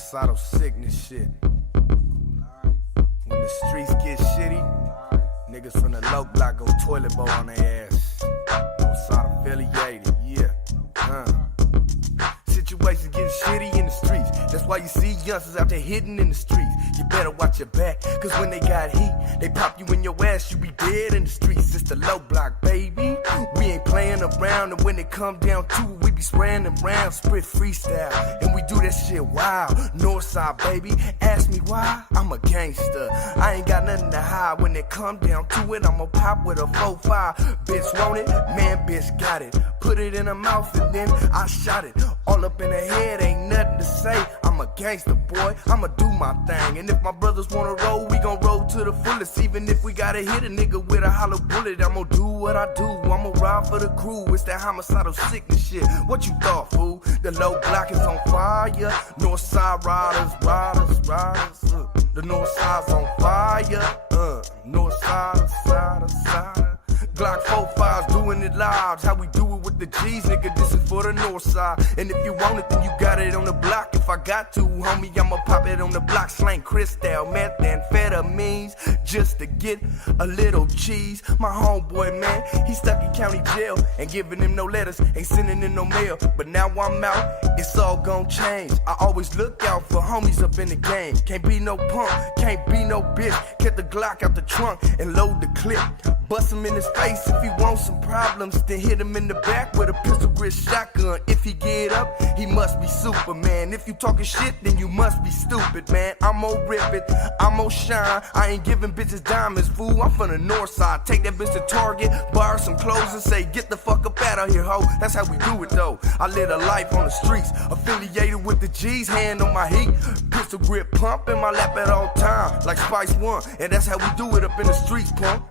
homicidal sickness shit. When the streets get shitty, niggas from the low block go toilet bowl on their ass. Northside affiliated, yeah. Situations get shitty in the streets. That's why you see youngsters out there hitting in the streets. You better watch your back, cause when they got heat, they pop you in your ass, you be dead in the streets. It's the low block, baby. We ain't playing around, and when it come down to it, we be spraying around, spit freestyle, and we do that shit wild. Northside, baby, ask me why? I'm a gangster. I ain't got nothing to hide. When it come down to it, I'ma pop with a 4-5. Bitch want it? Man, bitch got it. Put it in her mouth and then I shot it. All up in her head, ain't nothing to say. I'm a gangster, boy, I'ma do my thing. And if my brothers wanna roll, we gon' roll to the fullest. Even if we gotta hit a nigga with a hollow bullet, I'ma do what I do. I'ma ride for the crew. It's that homicidal sickness shit. What you thought, fool? The low block is on fire. Northside riders. The north side's on fire. Northside, side. Glock 4-5s doing it live. How we do it with the G's, nigga, this is for the north side. And if you want it, then you got it on the block. If I got to, homie, I'ma pop it on the block. Slang crystal, methamphetamines, just to get a little cheese. My homeboy, man, he stuck in county jail. Ain't giving him no letters, ain't sending him no mail. But now I'm out, it's all gon' change. I always look out for homies up in the game. Can't be no punk, can't be no bitch. Get the Glock out the trunk and load the clip. Bust him in his face if he wants some problems. Then hit him in the back with a pistol grip shotgun. If he get up, he must be Superman. If you talking shit, then you must be stupid, man. I'm gon' rip it, I'm gon' shine. I ain't giving bitches diamonds, fool. I'm from the north side. Take that bitch to Target, borrow some clothes and say, get the fuck up out of here, ho. That's how we do it, though. I live a life on the streets, affiliated with the G's, hand on my heat. Pistol grip pump in my lap at all time, like Spice One. And that's how we do it up in the streets, punk.